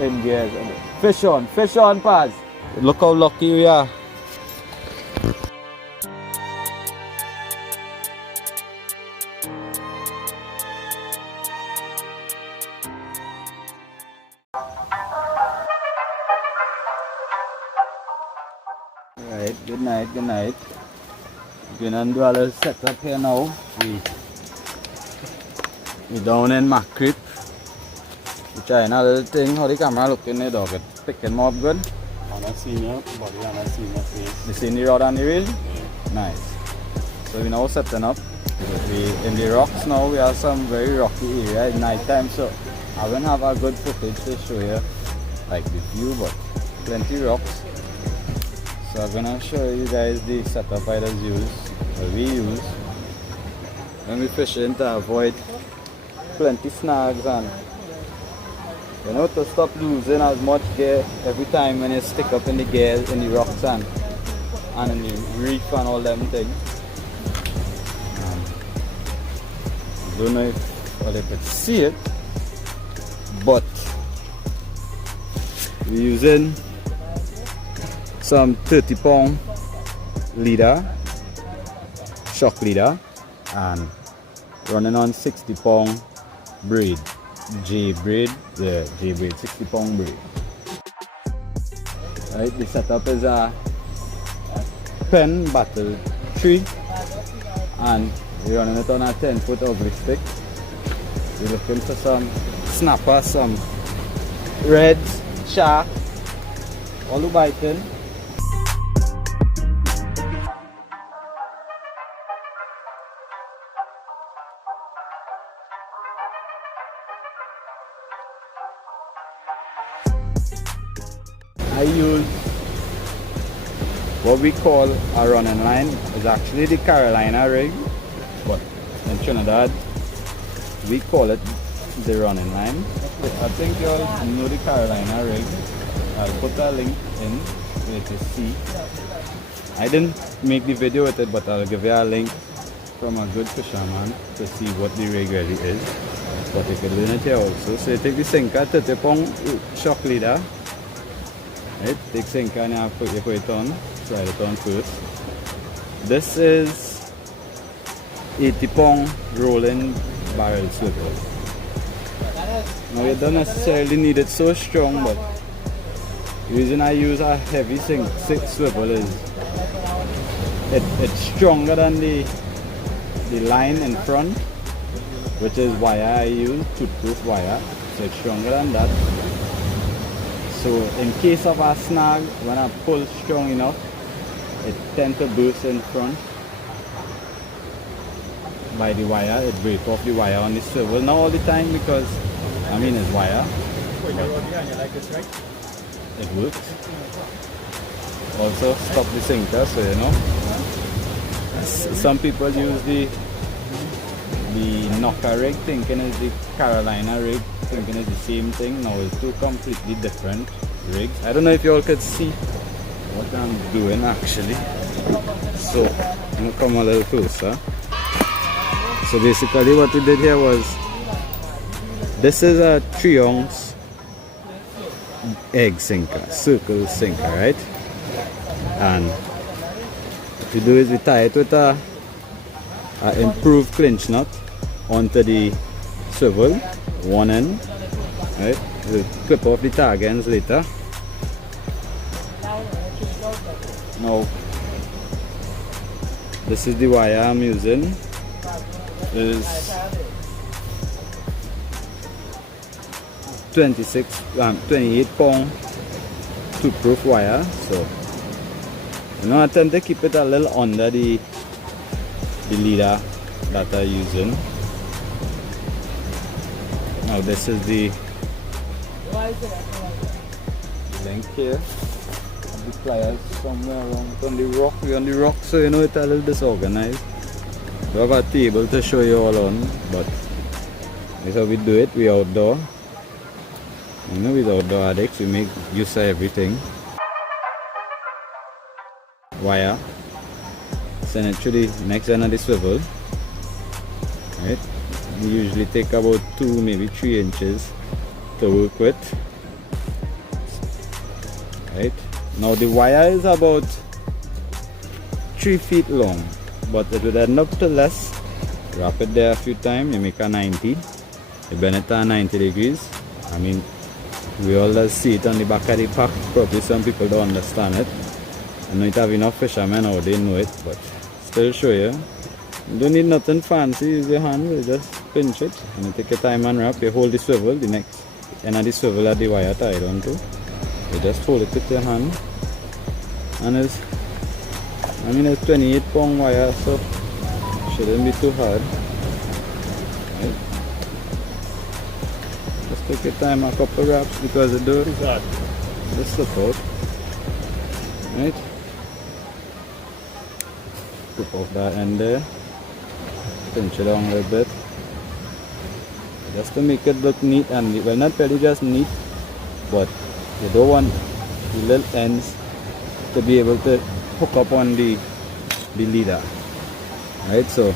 in gears. Fish on, Paz. Look how lucky we are. Alright, good night. We're gonna do a little setup here now. We're down in my crib. We're trying a little thing. How the camera looking there, dog? It picking more up good? And I see your body and I see my face. You see the rod on the reel? Yeah. Nice. So we're now setting up. We in the rocks now. We have some very rocky area at night time, so I won't have a good footage to show you like the view, but plenty rocks. So I'm gonna show you guys the setup I just use, or we use when we fishing to avoid plenty snags and to stop losing as much gear every time when you stick up in the gears in the rocks and in the reef and all them things. I don't know if all you could see it, but we're using some 30-pound leader, shock leader, and running on 60-pound braid, J braid 60-pound braid. Right, the setup is a pen battle 3, and we're running it on a 10-foot ugly stick. We're looking for some snapper, some reds, shark, all the biting. I use what we call a running line. It's actually the Carolina rig, but in Trinidad we call it the running line. I think you all know the Carolina rig. I'll put a link in for you to see. I didn't make the video with it, but I'll give you a link from a good fisherman to see what the rig really is. But you can learn it here also. So you take the sinker, 30-pound shock leader. Right, take sinker and you put it on, slide it on first. This is 80-pound rolling barrel swivel. Now you don't necessarily need it so strong, but the reason I use a heavy swivel is it's stronger than the line in front, which is wire I use, toothproof wire, so it's stronger than that. So in case of a snag, when I pull strong enough, it tends to burst in front by the wire. It breaks off the wire on the swivel. Not all the time because, I mean, it's wire. It works. Also stop the sinker, so you know. Some people use the knocker rig thinking it's the Carolina rig, thinking it's the same thing. No, it's two completely different rigs. I don't know if you all could see what I'm doing actually. So I'm gonna come a little closer. So basically what we did here was, this is a 3-ounce egg sinker, circle sinker, right? And what we do is we tie it with a improved clinch nut onto the swivel, one end, right? We'll clip off the tag ends later. Now, this is the wire I'm using. Is 28-pound toothproof wire. So, I tend to keep it a little under the leader that I'm using. Now this is the link here. The pliers somewhere around on the rock. We're on the rock, so it's a little disorganized. We have a table to show you all on, but that's how we do it. We outdoor. We're outdoor addicts. We make use of everything. Wire. Send it to the next end of the swivel. Right. We usually take about 2, maybe 3 inches to work with. Right? Now the wire is about 3 feet long, but it would end up to less. Wrap it there a few times, you make a 90. You bend it to 90 degrees. I mean, we all just see it on the back of the pack. Probably some people don't understand it. I know it have enough fishermen out there know it, but still show you. You don't need nothing fancy, use your hand, you just pinch it and you take your time and wrap. You hold the swivel, the next end of the swivel at the wire tied onto. You just hold it with your hand, and it's 28 pound wire, so shouldn't be too hard. Right? Just take your time, a couple wraps because it does the support. Right? Put off that end there. Pinch it down a little bit. Just to make it look neat and well, not really just neat, but you don't want the little ends to be able to hook up on the leader. Right, so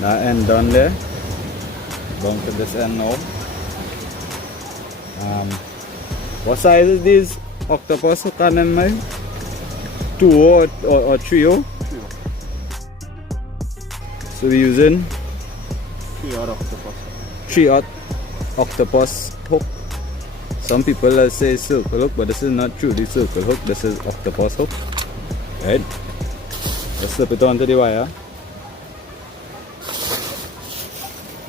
that end done there. Down to this end now. What size is these octopus hook on them, Mike? 2 or 3? So we're using 3/0 octopus hook. Some people say circle hook, but this is not truly circle hook, this is octopus hook. Right? Let's slip it onto the wire.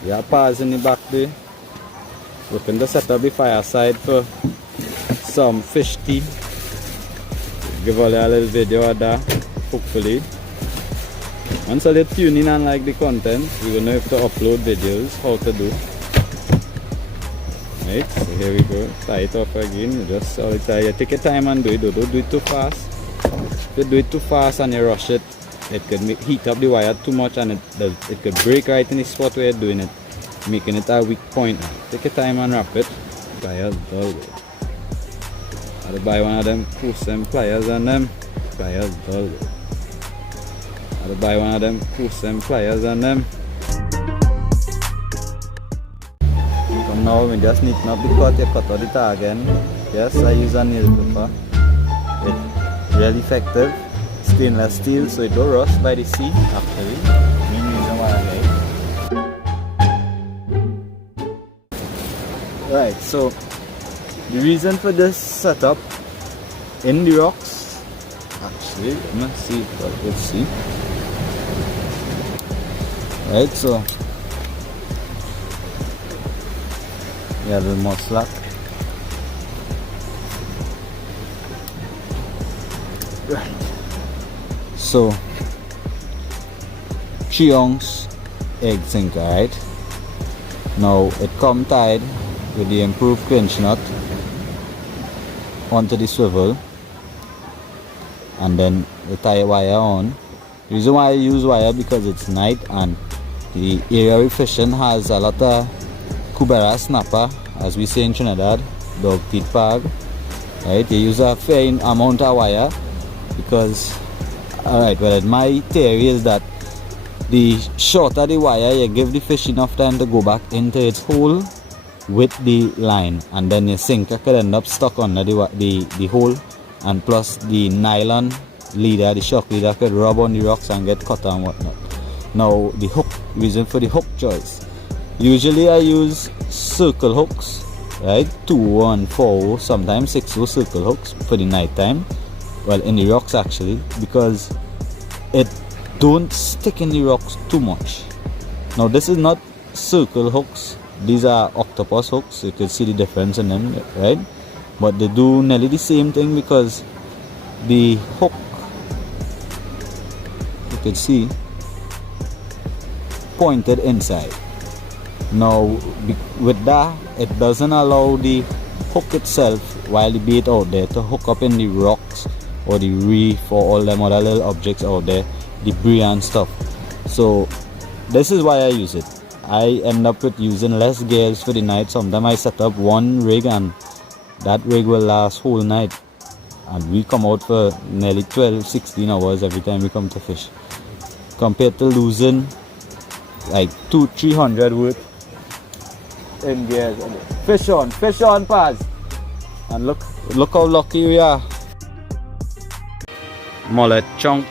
Yeah, pads in the back there. Looking to set up the fireside for some fish tea. Give all a little video of that, hopefully. Once I tune in and like the content, we will know if to upload videos, how to do. Right, so here we go. Tie it off again. You just solid tie. You take your time and do it. Don't do it too fast. If you do it too fast and you rush it, it could heat up the wire too much and it could break right in the spot where you're doing it, making it a weak point. Take your time and wrap it. Pliers dull. I'll buy one of them custom pliers and them pliers dull. I'll buy one of them custom pliers and them. So now we just neaten up the cut. You cut out the tag again. Yes, I use a nail clipper. It's really effective. Stainless steel, so it don't rust by the sea. Actually, main reason why I like. Right, so the reason for this setup in the rocks, actually, let's see if I could see. Right, so yeah, a little more slack. Right. So 3-ounce egg sinker, right? Now it come tied with the improved clinch nut onto the swivel, and then the tie wire on. The reason why I use wire because it's night and the area we're fishing has a lot of kubera snapper, as we say in Trinidad, dog teeth pag. Right, you use a fair amount of wire because, alright, well, my theory is that the shorter the wire, you give the fish enough time to go back into its hole with the line, and then your sinker could end up stuck under the hole, and plus the nylon leader, the shock leader, could rub on the rocks and get cut and whatnot. Now the hook, reason for the hook choice. Usually I use circle hooks, right? 2 and 4, sometimes 6 circle hooks for the night time. Well, in the rocks actually, because it don't stick in the rocks too much. Now this is not circle hooks, these are octopus hooks. You can see the difference in them, right? But they do nearly the same thing because the hook, you can see, pointed inside. Now with that, it doesn't allow the hook itself, while the bait out there, to hook up in the rocks or the reef or all them other little objects out there, debris and stuff. So this is why I use it. I end up with using less gears for the night. Sometimes I set up one rig and that rig will last whole night, and we come out for nearly 12-16 hours every time we come to fish, compared to losing like 200-300 worth in gears. Fish on Paz, and look how lucky we are. mullet chunk.